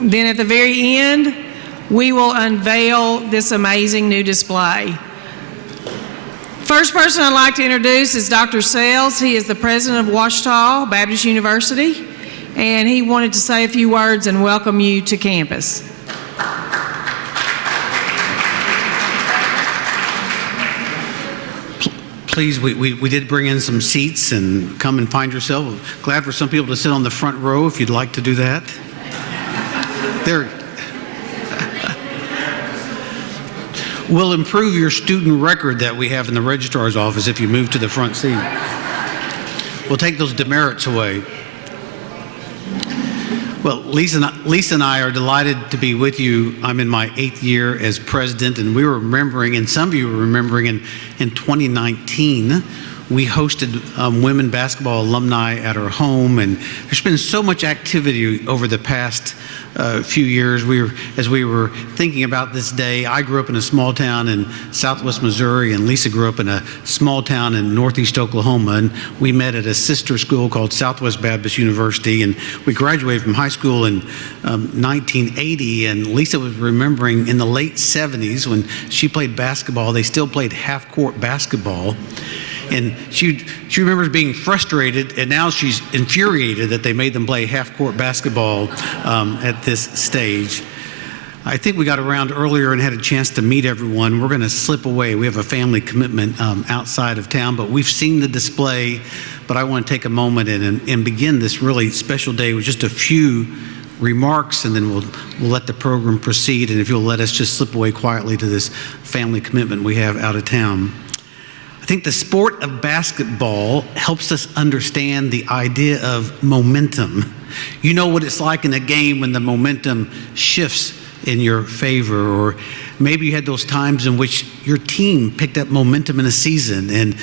Then at the very end, we will unveil this amazing new display. First person I'd like to introduce is Dr. Sells. He is the president of Ouachita Baptist University, and he wanted to say a few words and welcome you to campus. Please, we did bring in some seats, and come and find yourself. Glad for some people to sit on the front row if you'd like to do that. We'll improve your student record that we have in the registrar's office if you move to the front seat. We'll take those demerits away. Well, Lisa and I are delighted to be with you. I'm in my 8th year as president, and we were remembering, and some of you were remembering, in 2019, we hosted women basketball alumni at our home, and there's been so much activity over the past few years. As we were thinking about this day, I grew up in a small town in southwest Missouri, and Lisa grew up in a small town in northeast Oklahoma, and we met at a sister school called Southwest Baptist University, and we graduated from high school in 1980, and Lisa was remembering in the late 70s when she played basketball, they still played half-court basketball. And she remembers being frustrated, and now she's infuriated that they made them play half-court basketball at this stage. I think we got around earlier and had a chance to meet everyone. We're going to slip away. We have a family commitment outside of town, but we've seen the display. But I want to take a moment and begin this really special day with just a few remarks, and then we'll let the program proceed. And if you'll let us just slip away quietly to this family commitment we have out of town. I think the sport of basketball helps us understand the idea of momentum. You know what it's like in a game when the momentum shifts in your favor, or maybe you had those times in which your team picked up momentum in a season, and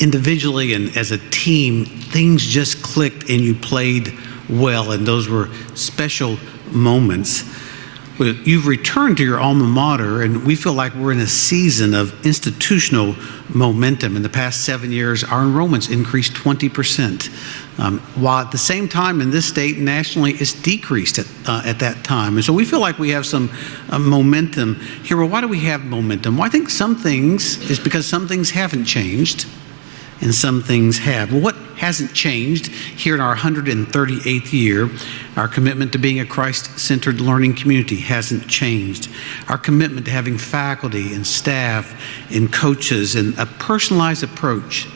individually and as a team, things just clicked and you played well, and those were special moments. You've returned to your alma mater, and we feel like we're in a season of institutional momentum. In the past 7 years, our enrollments increased 20%, while at the same time in this state, nationally, it's decreased at that time. And so we feel like we have some momentum here. Well, why do we have momentum? Well, I think some things is because some things haven't changed, and some things have. Well, what hasn't changed here in our 138th year? Our commitment to being a Christ-centered learning community hasn't changed. Our commitment to having faculty and staff and coaches and a personalized approach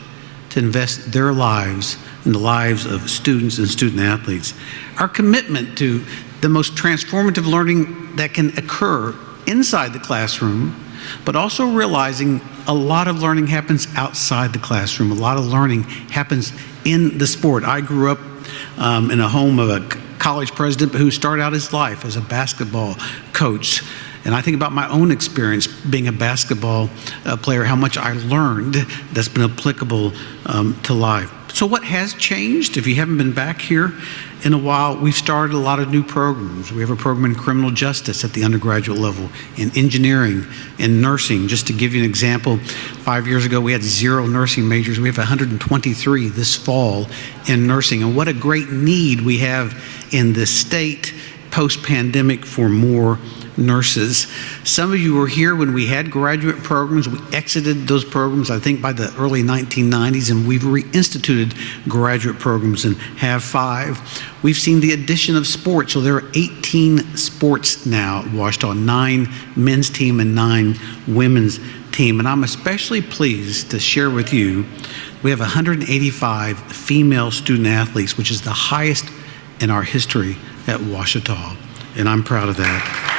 to invest their lives in the lives of students and student athletes. Our commitment to the most transformative learning that can occur inside the classroom, but also realizing a lot of learning happens outside the classroom. A lot of learning happens in the sport. I grew up in a home of a college president who started out his life as a basketball coach. And I think about my own experience being a basketball player, how much I learned that's been applicable to life. So what has changed? If you haven't been back here in a while, we've started a lot of new programs. We have a program in criminal justice at the undergraduate level, in engineering, in nursing. Just to give you an example, 5 years ago we had 0 nursing majors. We have 123 this fall in nursing. And what a great need we have in this state post-pandemic for more nurses. Some of you were here when we had graduate programs. We exited those programs, I think, by the early 1990s, and we've reinstituted graduate programs and have 5. We've seen the addition of sports, so there are 18 sports now at Ouachita, 9 men's team and 9 women's team. And I'm especially pleased to share with you, we have 185 female student athletes, which is the highest in our history at Ouachita, and I'm proud of that.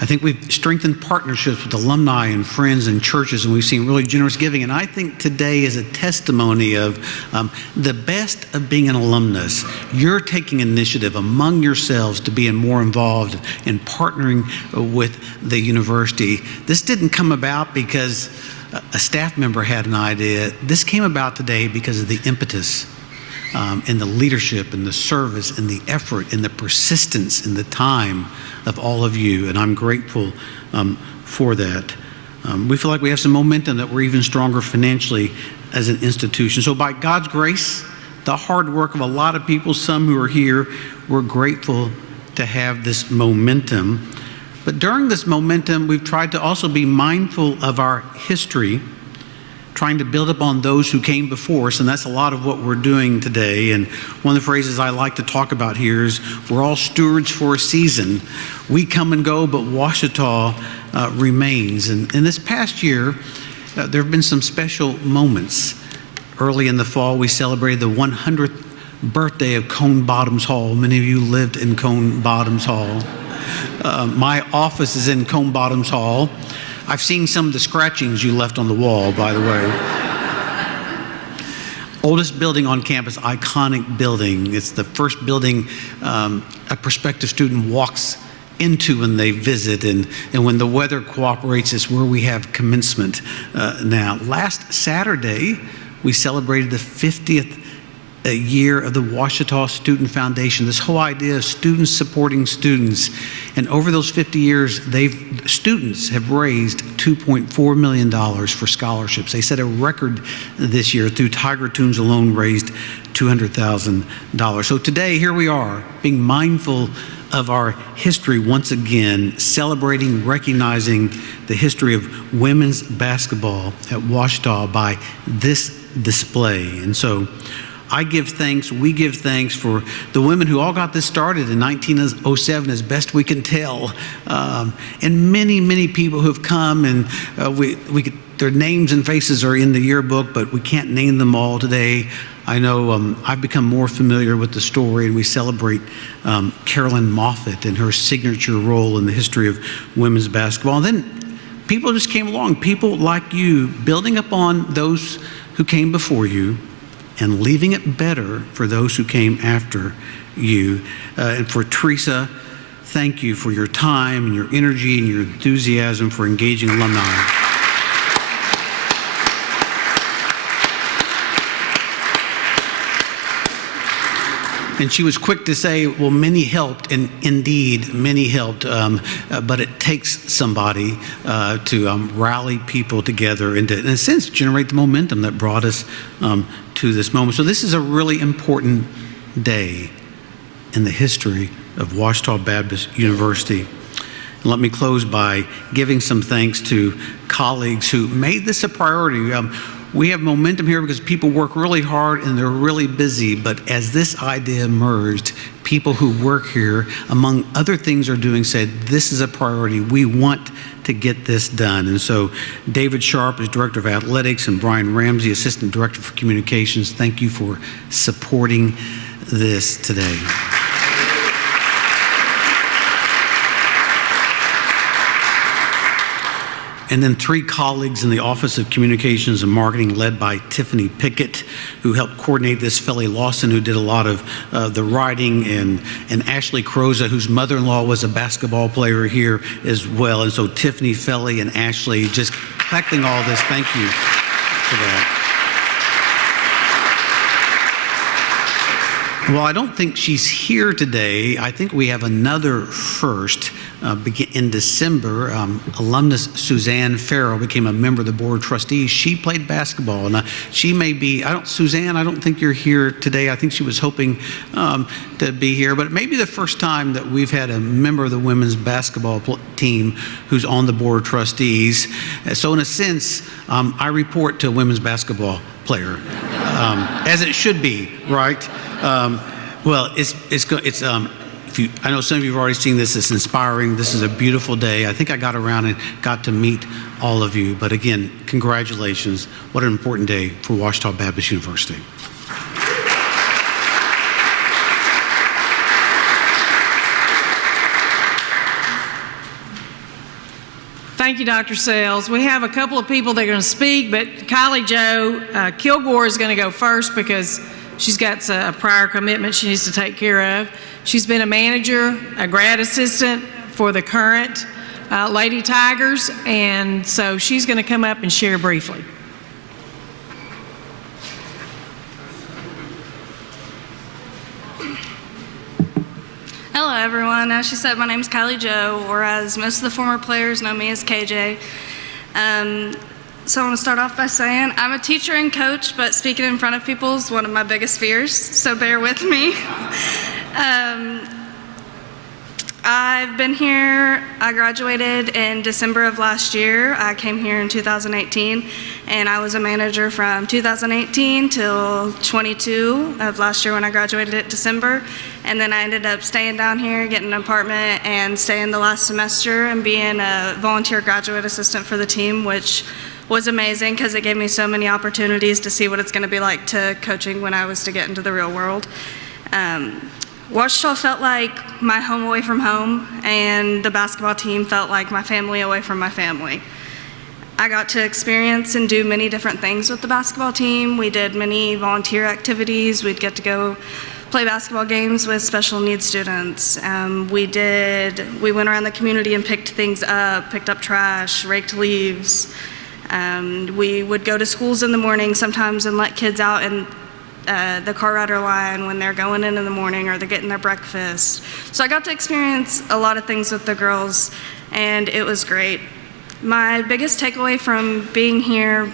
I think we've strengthened partnerships with alumni and friends and churches, and we've seen really generous giving. And I think today is a testimony of the best of being an alumnus. You're taking initiative among yourselves to be more involved in partnering with the university. This didn't come about because a staff member had an idea. This came about today because of the impetus and the leadership and the service and the effort and the persistence and the time of all of you, and I'm grateful for that. We feel like we have some momentum, that we're even stronger financially as an institution. So by God's grace, the hard work of a lot of people, some who are here. We're grateful to have this momentum. But during this momentum, we've tried to also be mindful of our history, trying to build upon those who came before us, and that's a lot of what we're doing today. And one of the phrases I like to talk about here is, we're all stewards for a season. We come and go, but Ouachita remains. And in this past year, there have been some special moments. Early in the fall, we celebrated the 100th birthday of Cone Bottoms Hall. Many of you lived in Cone Bottoms Hall. My office is in Cone Bottoms Hall. I've seen some of the scratchings you left on the wall, by the way. Oldest building on campus, iconic building. It's the first building a prospective student walks into when they visit, and when the weather cooperates, it's where we have commencement now. Last Saturday, we celebrated the 50th year of the Ouachita Student Foundation, this whole idea of students supporting students. And over those 50 years, students have raised $2.4 million for scholarships. They set a record this year. Through Tiger Tunes alone, raised $200,000. So today, here we are, being mindful of our history once again, celebrating, recognizing the history of women's basketball at Ouachita by this display. And so I give thanks, we give thanks for the women who all got this started in 1907, as best we can tell, and many, many people who have come, and their names and faces are in the yearbook, but we can't name them all today. I know I've become more familiar with the story, and we celebrate Carolyn Moffitt and her signature role in the history of women's basketball. And then people just came along, people like you, building upon those who came before you, and leaving it better for those who came after you. And for Teresa, thank you for your time and your energy and your enthusiasm for engaging alumni. And she was quick to say, well, many helped, and indeed, many helped, but it takes somebody to rally people together and to, in a sense, generate the momentum that brought us to this moment. So this is a really important day in the history of Ouachita Baptist University. And let me close by giving some thanks to colleagues who made this a priority. We have momentum here because people work really hard and they're really busy, but as this idea emerged, people who work here, among other things are doing, said, this is a priority. We want to get this done. And so David Sharp is Director of Athletics, and Brian Ramsey, Assistant Director for Communications. Thank you for supporting this today. And then 3 colleagues in the Office of Communications and Marketing, led by Tiffany Pickett, who helped coordinate this, Felly Lawson, who did a lot of the writing, and Ashley Croza, whose mother-in-law was a basketball player here as well. And so Tiffany, Felly, and Ashley just collecting all this. Thank you for that. Well, I don't think she's here today. I think we have another first. In December, alumnus Suzanne Farrell became a member of the Board of Trustees. She played basketball, and she may be, Suzanne, I don't think you're here today. I think she was hoping to be here, but it may be the first time that we've had a member of the women's basketball team who's on the Board of Trustees. So in a sense, I report to a women's basketball player, as it should be, right? Well, I know some of you have already seen this. It's inspiring. This is a beautiful day. I think I got around and got to meet all of you. But again, congratulations. What an important day for Ouachita Baptist University. Thank you, Dr. Sells. We have a couple of people that are going to speak, but Kylie Jo Kilgore is going to go first because she's got a prior commitment she needs to take care of. She's been a manager, a grad assistant for the current Lady Tigers, and so she's going to come up and share briefly. Hello, everyone. As she said, my name is Kylie Jo, or as most of the former players know me as KJ. So I want to start off by saying I'm a teacher and coach, but speaking in front of people is one of my biggest fears, so bear with me. I've been here, I graduated in December of last year. I came here in 2018, and I was a manager from 2018 till 22 of last year when I graduated in December. And then I ended up staying down here, getting an apartment, and staying the last semester and being a volunteer graduate assistant for the team, which was amazing because it gave me so many opportunities to see what it's going to be like to coaching when I was to get into the real world. Ouachita felt like my home away from home, and the basketball team felt like my family away from my family. I got to experience and do many different things with the basketball team. We did many volunteer activities. We'd get to go play basketball games with special needs students. We went around the community and picked things up, picked up trash, raked leaves. We would go to schools in the morning sometimes and let kids out in the car rider line when they're going in the morning or they're getting their breakfast. So I got to experience a lot of things with the girls, and it was great. My biggest takeaway from being here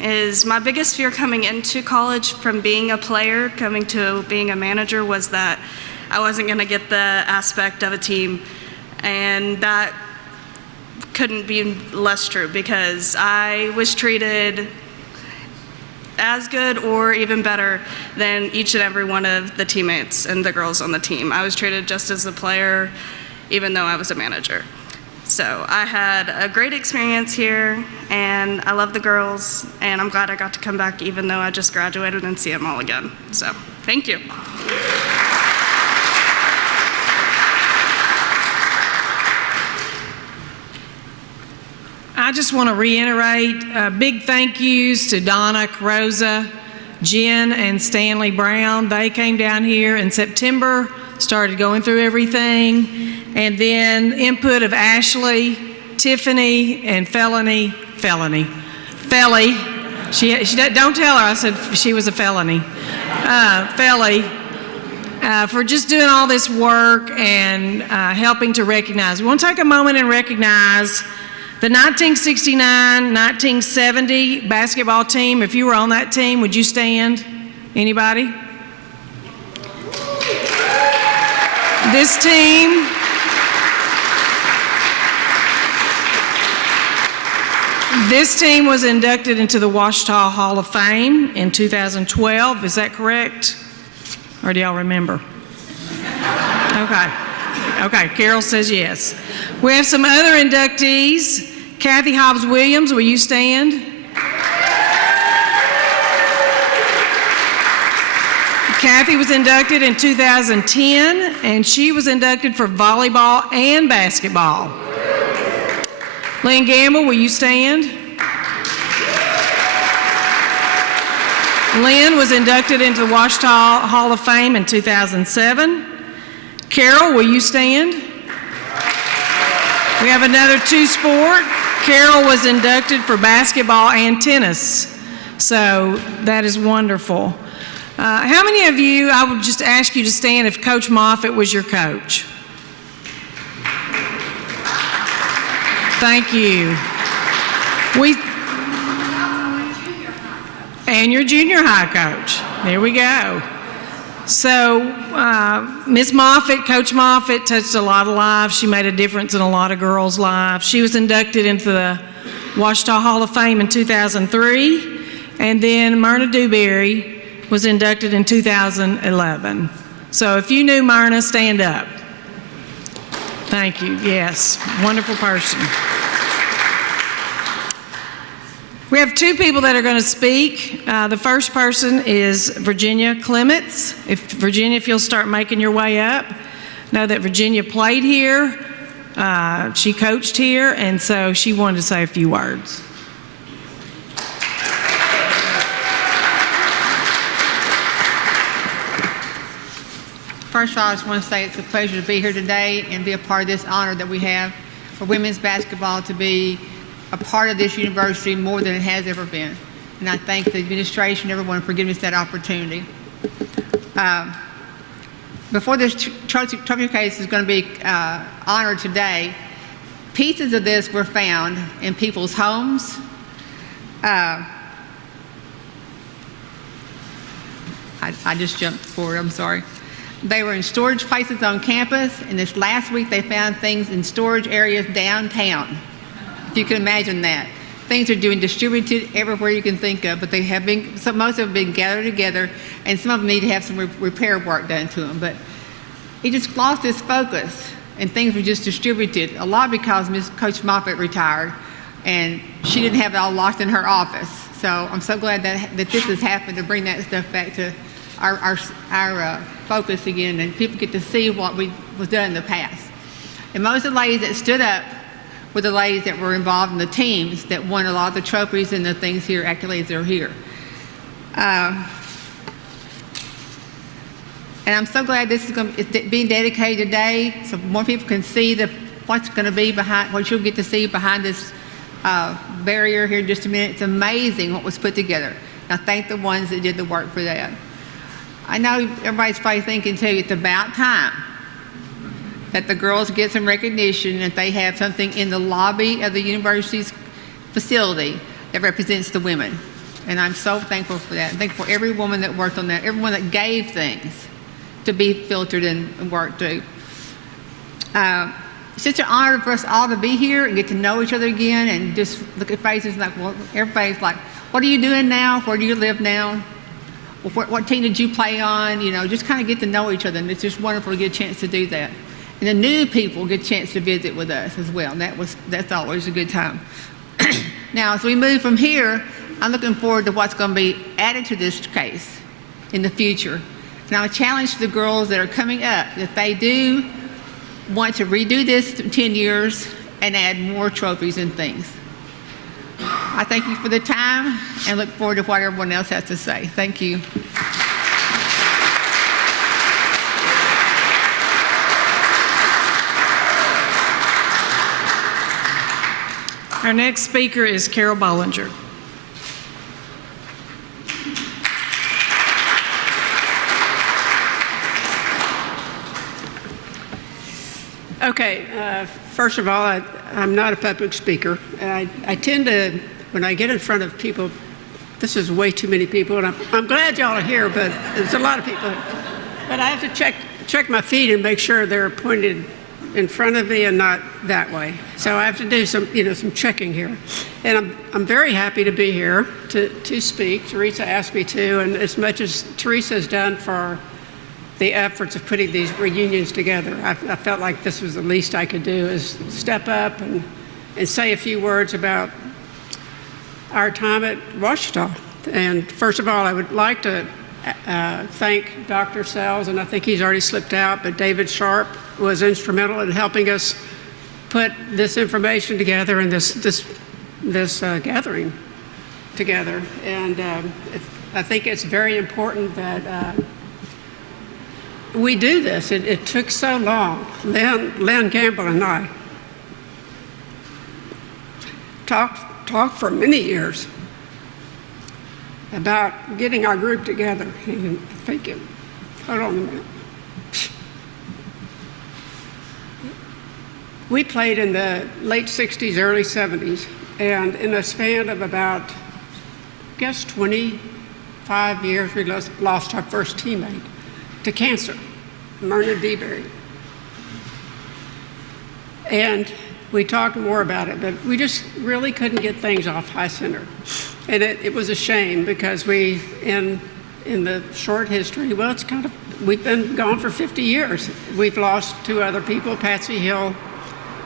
is my biggest fear coming into college from being a player, coming to being a manager, was that I wasn't going to get the aspect of a team. And that couldn't be less true because I was treated as good or even better than each and every one of the teammates and the girls on the team. I was treated just as a player, even though I was a manager. So I had a great experience here, and I love the girls, and I'm glad I got to come back even though I just graduated and see them all again. So, thank you. I just want to reiterate big thank yous to Donna, Rosa, Jen, and Stanley Brown. They came down here in September, started going through everything, and then input of Ashley, Tiffany, and Felly. She don't tell her I said she was a felony. Felly, for just doing all this work and helping to recognize. We want to take a moment and recognize the 1969-1970 basketball team. If you were on that team, would you stand? Anybody? This team was inducted into the Ouachita Hall of Fame in 2012. Is that correct? Or do y'all remember? Okay, Carol says yes. We have some other inductees. Kathy Hobbs-Williams, will you stand? Kathy was inducted in 2010, and she was inducted for volleyball and basketball. Lynn Gamble, will you stand? Lynn was inducted into the Ouachita Hall of Fame in 2007. Carol, will you stand? We have another two-sport. Carol was inducted for basketball and tennis. So that is wonderful. How many of you, I would just ask you to stand if Coach Moffitt was your coach? Thank you. And your junior high coach. There we go. So Ms. Moffitt, Coach Moffitt, touched a lot of lives. She made a difference in a lot of girls' lives. She was inducted into the Ouachita Hall of Fame in 2003, and then Myrna Dewberry was inducted in 2011. So if you knew Myrna, stand up. Thank you. Yes, wonderful person. We have two people that are going to speak. The first person is Virginia Clements. Virginia, if you'll start making your way up. Know that Virginia played here, she coached here, and so she wanted to say a few words. First of all, I just want to say it's a pleasure to be here today and be a part of this honor that we have for women's basketball to be a part of this university more than it has ever been. And I thank the administration, everyone, for giving us that opportunity. Before this trophy case is going to be honored today, pieces of this were found in people's homes, I just jumped forward, I'm sorry. They were in storage places on campus, and this last week they found things in storage areas downtown. If you can imagine that. Things are being distributed everywhere you can think of, but they have been, so most of them have been gathered together, and some of them need to have some repair work done to them. But he just lost his focus, and things were just distributed, a lot because Coach Moffitt retired, and she didn't have it all locked in her office. So I'm so glad that this has happened to bring that stuff back to our focus again, and people get to see what was done in the past. And most of the ladies that stood up were the ladies that were involved in the teams that won a lot of the trophies and the things here, accolades that are here. And I'm so glad this is being dedicated today, so more people can see what's going to be behind, what you'll get to see behind this barrier here in just a minute. It's amazing what was put together. And I thank the ones that did the work for that. I know everybody's probably thinking too, it's about time that the girls get some recognition, that they have something in the lobby of the university's facility that represents the women. And I'm so thankful for that. I'm thankful for every woman that worked on that, everyone that gave things to be filtered and worked through. It's such an honor for us all to be here and get to know each other again and just look at faces like, well, everybody's like, what are you doing now? Where do you live now? What team did you play on? You know, just kind of get to know each other, and it's just wonderful to get a chance to do that. And the new people get a chance to visit with us as well, and that's always a good time. Now, as we move from here, I'm looking forward to what's going to be added to this case in the future. And I challenge the girls that are coming up that they do want to redo this in 10 years and add more trophies and things. I thank you for the time and look forward to what everyone else has to say. Thank you. Our next speaker is Carol Bollinger. Okay, first of all, I'm not a public speaker. I tend to, when I get in front of people, this is way too many people, and I'm glad y'all are here, but there's a lot of people. But I have to check my feet and make sure they're pointed in front of me and not that way. So I have to do some checking here. And I'm very happy to be here to speak. Teresa asked me to, and as much as Teresa has done for the efforts of putting these reunions together, I felt like this was the least I could do, is step up and say a few words about our time at Ouachita. And first of all, I would like to thank Dr. Sells, and I think he's already slipped out, but David Sharp was instrumental in helping us put this information together and this gathering together. And I think it's very important that we do this. It took so long. Len Gamble and I talked for many years about getting our group together. And I think hold on a minute. We played in the late 60s, early 70s, and in a span of about, I guess, 25 years, we lost our first teammate to cancer, Myrna DeBerry. And we talked more about it, but we just really couldn't get things off high center. And it was a shame because we, in the short history, well, it's kind of, we've been gone for 50 years. We've lost two other people, Patsy Hill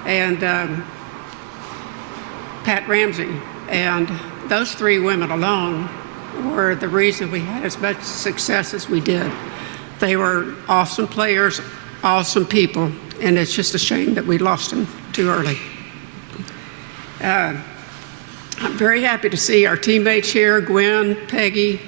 and Pat Ramsey. And those three women alone were the reason we had as much success as we did. They were awesome players, awesome people, and it's just a shame that we lost them too early. I'm very happy to see our teammates here, Gwen, Peggy,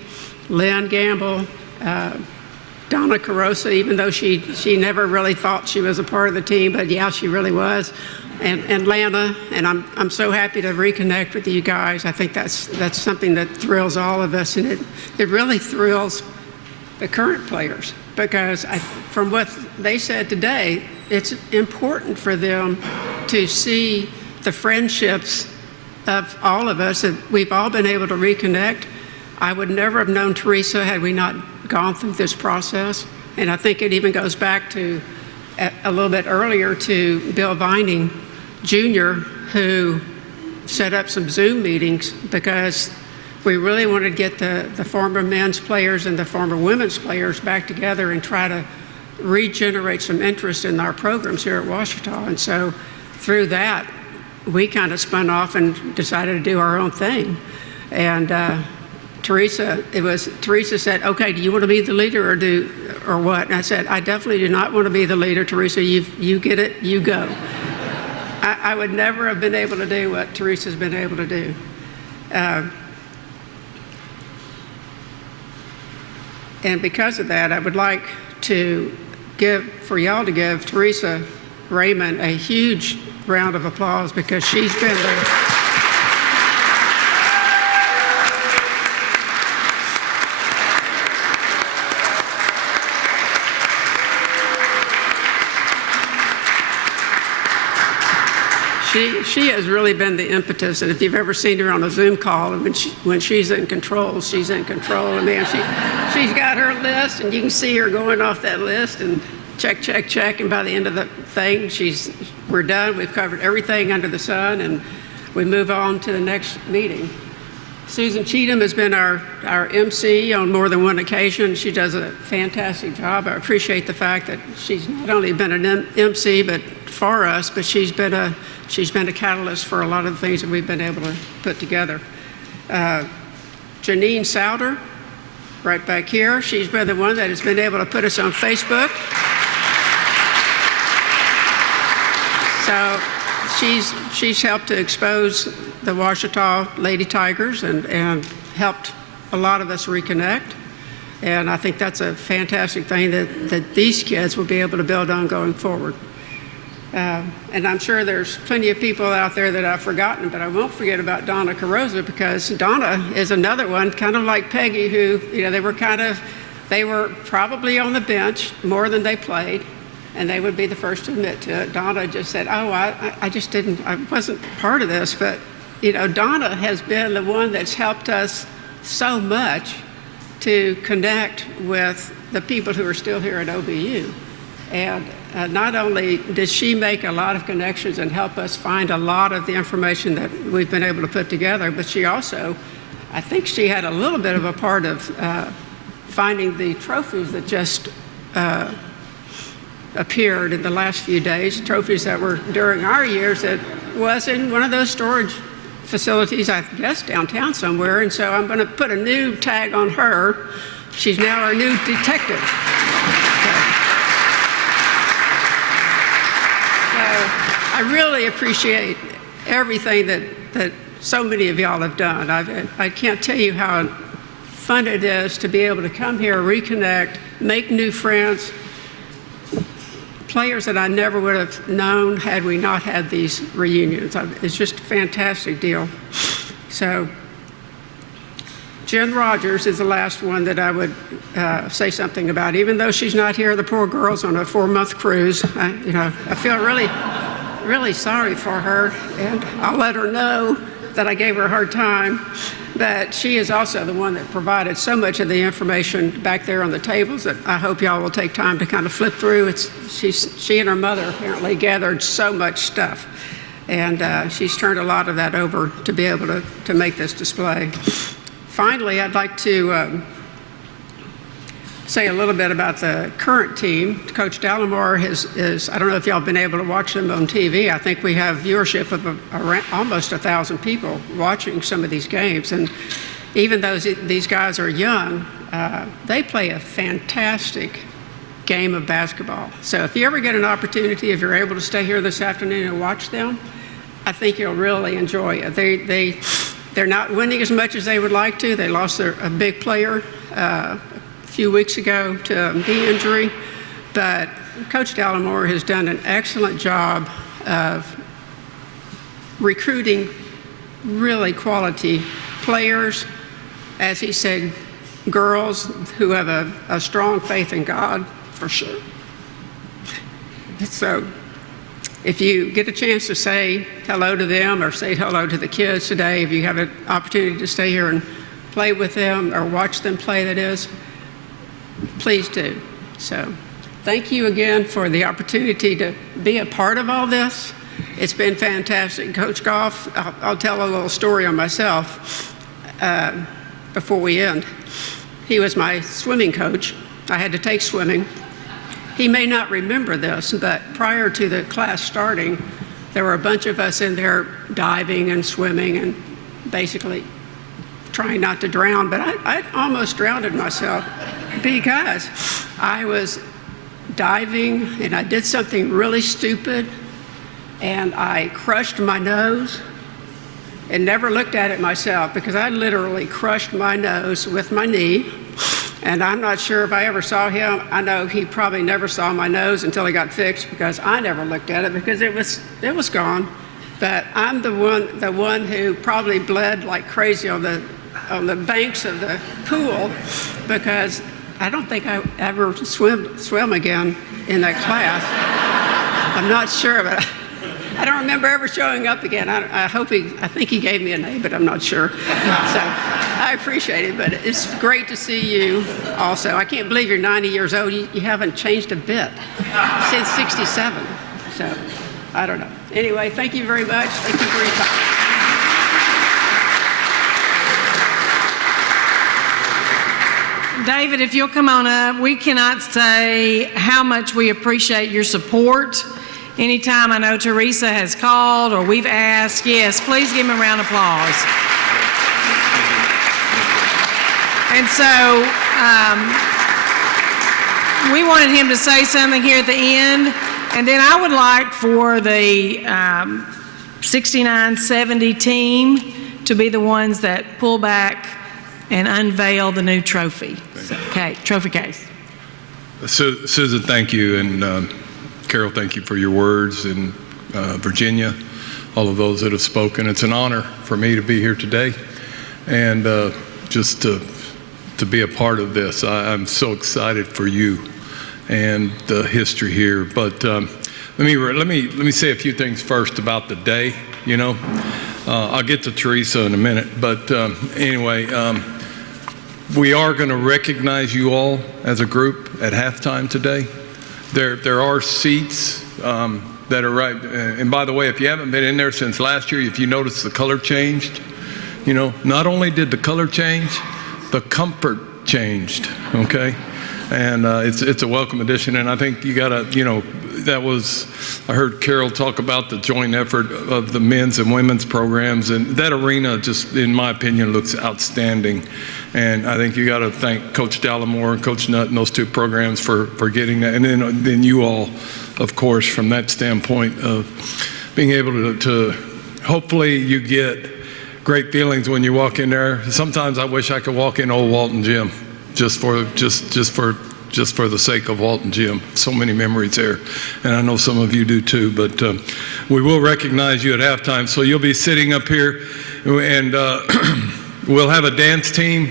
Lynn Gamble, Donna Carosa, even though she never really thought she was a part of the team, but yeah, she really was, and Lana, and I'm so happy to reconnect with you guys. I think that's something that thrills all of us, and it really thrills the current players, because from what they said today, it's important for them to see the friendships of all of us, that we've all been able to reconnect. I would never have known Teresa had we not gone through this process. And I think it even goes back to a little bit earlier to Bill Vining Jr., who set up some Zoom meetings because we really wanted to get the former men's players and the former women's players back together and try to regenerate some interest in our programs here at Ouachita. And so through that, we kind of spun off and decided to do our own thing. And Teresa said, okay, do you want to be the leader or what? And I said, I definitely do not want to be the leader, Teresa. You get it, you go. I would never have been able to do what Teresa's been able to do. And because of that, I would like to for y'all to give Teresa Raymond a huge round of applause because she's been there. She has really been the impetus, and if you've ever seen her on a Zoom call, and when she's in control, she's in control. And man, she's got her list, and you can see her going off that list and check, check, check. And by the end of the thing, we're done. We've covered everything under the sun, and we move on to the next meeting. Susan Cheatham has been our MC on more than one occasion. She does a fantastic job. I appreciate the fact that she's not only been an MC for us, but she's been a catalyst for a lot of the things that we've been able to put together. Janine Souter, right back here, she's been the one that has been able to put us on Facebook. So she's helped to expose the Ouachita Lady Tigers and helped a lot of us reconnect. And I think that's a fantastic thing that these kids will be able to build on going forward. And I'm sure there's plenty of people out there that I've forgotten, but I won't forget about Donna Carrozza, because Donna is another one, kind of like Peggy, who, they were probably on the bench more than they played, and they would be the first to admit to it. Donna just said, I wasn't part of this, but, Donna has been the one that's helped us so much to connect with the people who are still here at OBU. And not only did she make a lot of connections and help us find a lot of the information that we've been able to put together, but she also, I think she had a little bit of a part of finding the trophies that just appeared in the last few days, trophies that were during our years that was in one of those storage facilities, I guess downtown somewhere. And so I'm going to put a new tag on her. She's now our new detective. I really appreciate everything that so many of y'all have done. I can't tell you how fun it is to be able to come here, reconnect, make new friends, players that I never would have known had we not had these reunions. It's just a fantastic deal. So Jen Rogers is the last one that I would say something about. Even though she's not here, the poor girl's on a 4-month cruise. I feel really sorry for her, and I'll let her know that I gave her a hard time. But she is also the one that provided so much of the information back there on the tables that I hope y'all will take time to kind of flip through. She and her mother apparently gathered so much stuff, and she's turned a lot of that over to be able to make this display. Finally, I'd like to say a little bit about the current team. Coach Dallimore is, I don't know if y'all have been able to watch them on TV. I think we have viewership of almost 1,000 people watching some of these games. And even though these guys are young, they play a fantastic game of basketball. So if you ever get an opportunity, if you're able to stay here this afternoon and watch them, I think you'll really enjoy it. They're not winning as much as they would like to. They lost a big player a few weeks ago to a knee injury, but Coach Dallimore has done an excellent job of recruiting really quality players, as he said, girls who have a strong faith in God, for sure. So if you get a chance to say hello to them or say hello to the kids today, if you have an opportunity to stay here and play with them or watch them play, that is, please do. So thank you again for the opportunity to be a part of all this. It's been fantastic. Coach Goff, I'll tell a little story on myself before we end. He was my swimming coach. I had to take swimming. He may not remember this, but prior to the class starting, there were a bunch of us in there diving and swimming and basically trying not to drown, but I almost drowned myself because I was diving and I did something really stupid and I crushed my nose and never looked at it myself because I literally crushed my nose with my knee. And I'm not sure if I ever saw him. I know he probably never saw my nose until it got fixed because I never looked at it because it was gone. But I'm the one who probably bled like crazy on the banks of the pool because I don't think I ever swim again in that class. I'm not sure, but I don't remember ever showing up again. I think he gave me an A, but I'm not sure. So I appreciate it, but it's great to see you also. I can't believe you're 90 years old. You haven't changed a bit since 67. So I don't know. Anyway, thank you very much. Thank you for your time. David, if you'll come on up, we cannot say how much we appreciate your support. Anytime I know Teresa has called or we've asked, yes, please give him a round of applause. And so we wanted him to say something here at the end, and then I would like for the 69-70 team to be the ones that pull back and unveil the new trophy. Okay, trophy case. Susan, thank you, and Carol, thank you for your words, and Virginia, all of those that have spoken. It's an honor for me to be here today, and just to be a part of this. I'm so excited for you and the history here. But let me say a few things first about the day. You know, I'll get to Teresa in a minute, but anyway. We are going to recognize you all as a group at halftime today. There are seats that are right. And by the way, if you haven't been in there since last year, if you notice the color changed, you know, not only did the color change, the comfort changed, okay? And it's a welcome addition. And I think you got to, you know, I heard Carol talk about the joint effort of the men's and women's programs, and that arena just, in my opinion, looks outstanding. And I think you got to thank Coach Dallimore and Coach Nutt and those two programs for getting that. And then you all, of course, from that standpoint of being able to hopefully you get great feelings when you walk in there. Sometimes I wish I could walk in old Walton Gym just for the sake of Walton Gym. So many memories there. And I know some of you do too, but we will recognize you at halftime. So you'll be sitting up here, and we'll have a dance team.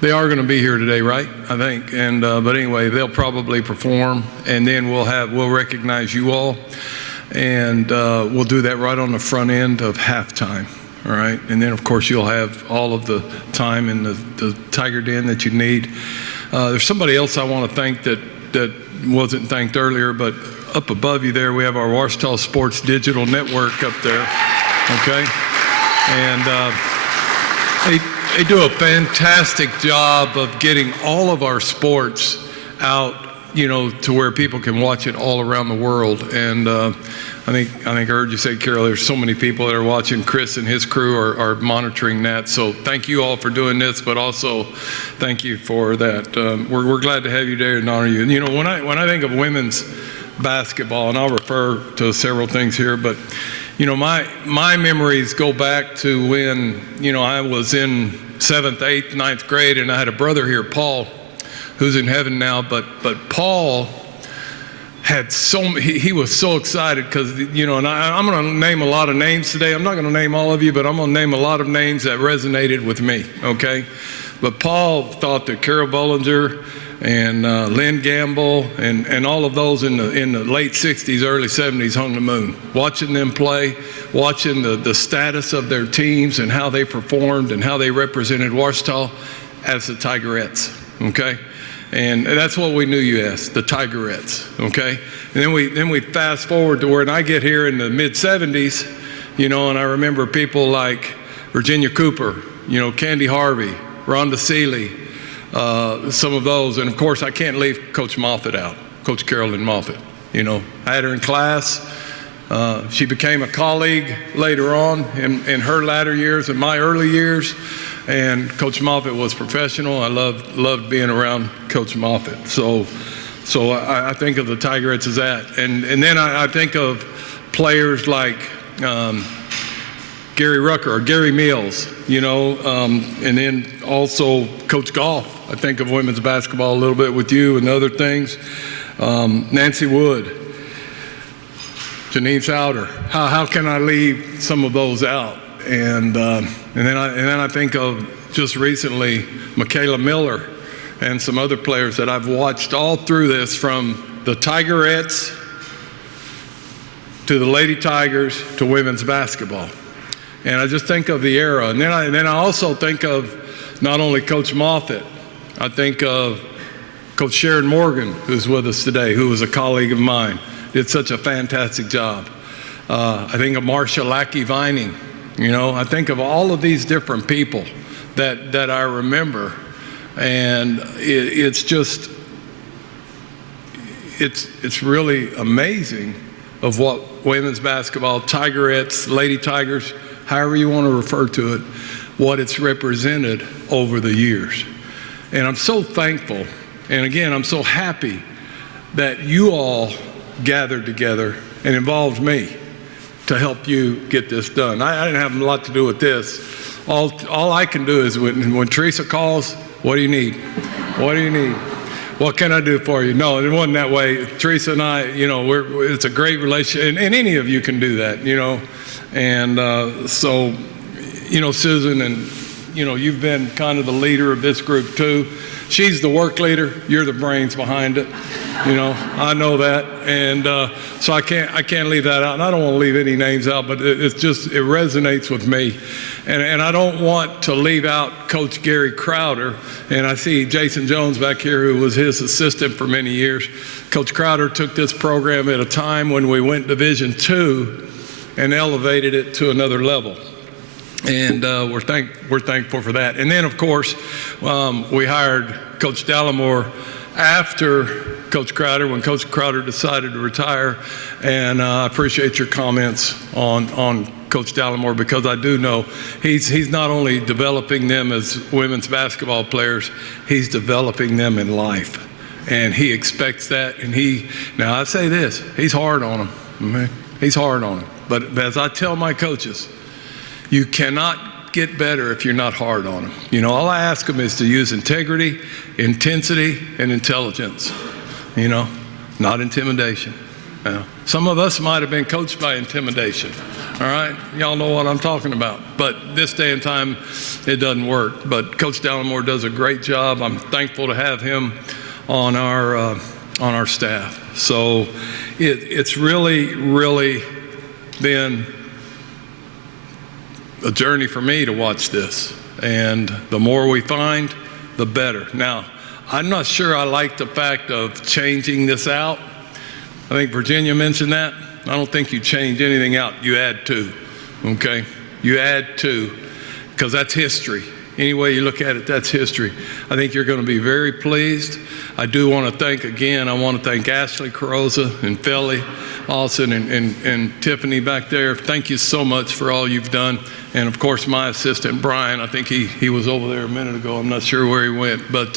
They are going to be here today, right? I think. And but anyway, they'll probably perform, and then we'll recognize you all, and we'll do that right on the front end of halftime. All right, and then of course you'll have all of the time in the Tiger Den that you need. There's somebody else I want to thank that wasn't thanked earlier, but up above you there we have our Ouachita Sports Digital Network up there. Okay, and they do a fantastic job of getting all of our sports out, you know, to where people can watch it all around the world. And I think I heard you say, Carol, there's so many people that are watching. Chris and his crew are monitoring that. So thank you all for doing this, but also thank you for that. We're glad to have you there and honor you. And, you know, when I think of women's basketball, and I'll refer to several things here, but you know, my memories go back to when, you know, I was in 7th, 8th, 9th grade, and I had a brother here, Paul, who's in heaven now, but Paul had he was so excited because, you know, and I'm going to name a lot of names today. I'm not going to name all of you, but I'm going to name a lot of names that resonated with me, okay? But Paul thought that Carol Bollinger and Lynn Gamble and all of those in the late 60s, early 70s hung the moon. Watching them play, watching the status of their teams and how they performed and how they represented Ouachita as the Tigerettes, okay? And that's what we knew you as, the Tigerettes, okay? And then we fast forward to when I get here in the mid-70s, you know, and I remember people like Virginia Cooper, you know, Candy Harvey, Rhonda Seeley, some of those. And of course, I can't leave Coach Moffitt out, Coach Carolyn Moffitt. You know, I had her in class. She became a colleague later on in her latter years and my early years. And Coach Moffitt was professional. I loved being around Coach Moffitt. So I think of the Tigerettes as that. And then I think of players like Gary Rucker or Gary Mills, you know, and then also Coach Goff. I think of women's basketball a little bit with you and other things. Nancy Wood, Janine Souter. How can I leave some of those out? And then I think of just recently Michaela Miller and some other players that I've watched all through this, from the Tigerettes to the Lady Tigers to women's basketball. And I just think of the era. And then I also think of not only Coach Moffitt, I think of Coach Sharon Morgan, who's with us today, who was a colleague of mine, did such a fantastic job. I think of Marcia Lackey Vining. You know, I think of all of these different people that I remember. And it's just, it's really amazing of what women's basketball, Tigerettes, Lady Tigers, however you want to refer to it, what it's represented over the years. And I'm so thankful, and again, I'm so happy that you all gathered together and involved me to help you get this done. I didn't have a lot to do with this. All I can do is when Teresa calls, what do you need? What do you need? What can I do for you? No, it wasn't that way. Teresa and I, you know, it's a great relationship, and any of you can do that, you know. And so, you know, Susan, and, you know, you've been kind of the leader of this group too. She's the work leader. You're the brains behind it. You know, I know that. And so I can't leave that out. And I don't want to leave any names out, but it resonates with me. And I don't want to leave out Coach Gary Crowder. And I see Jason Jones back here, who was his assistant for many years. Coach Crowder took this program at a time when we went Division II and elevated it to another level. And we're thankful for that. And then, of course, we hired Coach Dallimore after Coach Crowder, when Coach Crowder decided to retire. And I appreciate your comments on Coach Dallimore, because I do know he's not only developing them as women's basketball players, he's developing them in life. And he expects that. And now I say this, he's hard on them. Okay? He's hard on them. But as I tell my coaches, you cannot get better if you're not hard on them. You know, all I ask them is to use integrity, intensity, and intelligence. You know, not intimidation. You know, some of us might have been coached by intimidation. All right, y'all know what I'm talking about. But this day and time, it doesn't work. But Coach Dallimore does a great job. I'm thankful to have him on our staff. So it's really, really been a journey for me to watch this. And the more we find, the better. Now, I'm not sure I like the fact of changing this out. I think Virginia mentioned that. I don't think you change anything out. You add to, okay? You add to, because that's history. Any way you look at it, that's history. I think you're going to be very pleased. I do want to thank Ashley Carosa and Felly Austin and Tiffany back there. Thank you so much for all you've done. And of course, my assistant, Brian, I think he was over there a minute ago. I'm not sure where he went, but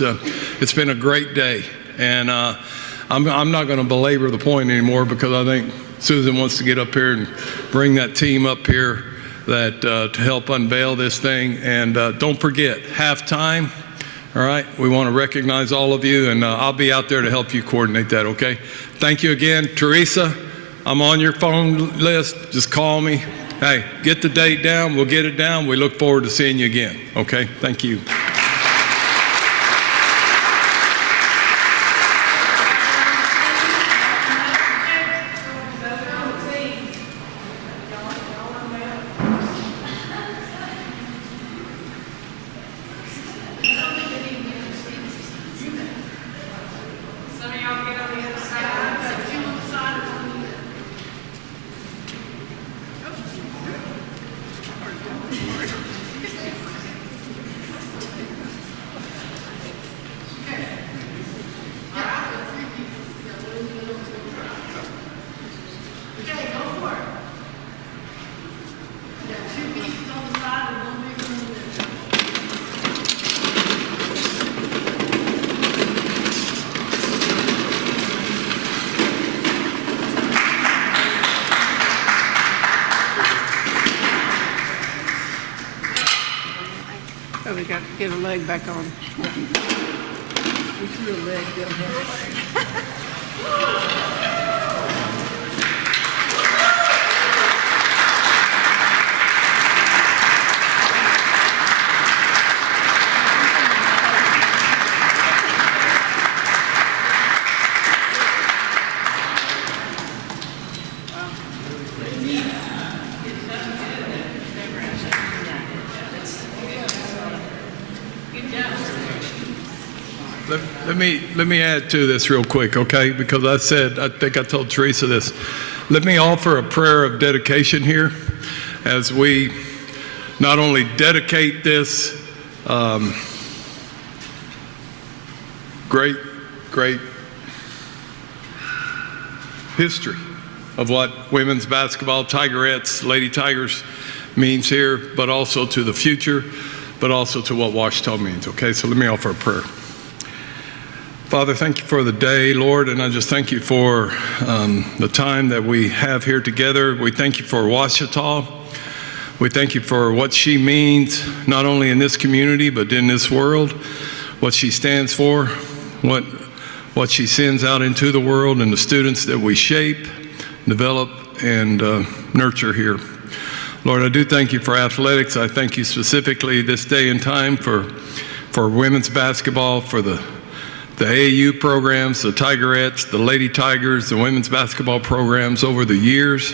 it's been a great day. And I'm not going to belabor the point anymore, because I think Susan wants to get up here and bring that team up here to help unveil this thing. And don't forget, halftime, all right? We want to recognize all of you, and I'll be out there to help you coordinate that, okay? Thank you again. Teresa, I'm on your phone list. Just call me. Hey, get the date down. We'll get it down. We look forward to seeing you again, okay? Thank you. get a leg back on. Let me add to this real quick, okay? Because I think I told Teresa this. Let me offer a prayer of dedication here as we not only dedicate this great history of what women's basketball, Tigerettes, Lady Tigers means here, but also to the future, but also to what Ouachita means, okay? So let me offer a prayer. Father, thank you for the day, Lord, and I just thank you for the time that we have here together. We thank you for Ouachita. We thank you for what she means, not only in this community, but in this world, what she stands for, what she sends out into the world, and the students that we shape, develop, and nurture here. Lord, I do thank you for athletics. I thank you specifically this day and time for women's basketball, for the AAU programs, the Tigerettes, the Lady Tigers, the women's basketball programs over the years,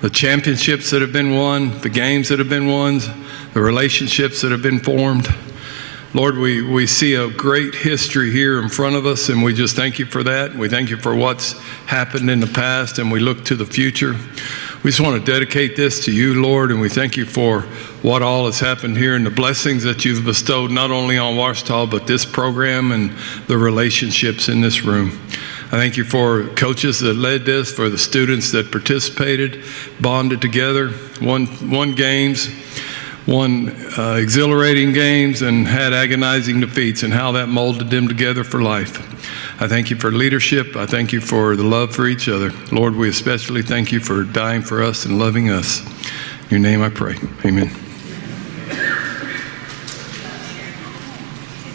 the championships that have been won, the games that have been won, the relationships that have been formed. Lord, we see a great history here in front of us, and we just thank you for that. We thank you for what's happened in the past, and we look to the future. We just want to dedicate this to you, Lord, and we thank you for what all has happened here and the blessings that you've bestowed not only on Ouachita, but this program and the relationships in this room. I thank you for coaches that led this, for the students that participated, bonded together, won games, won exhilarating games, and had agonizing defeats, and how that molded them together for life. I thank you for leadership. I thank you for the love for each other. Lord, we especially thank you for dying for us and loving us. In your name I pray. Amen.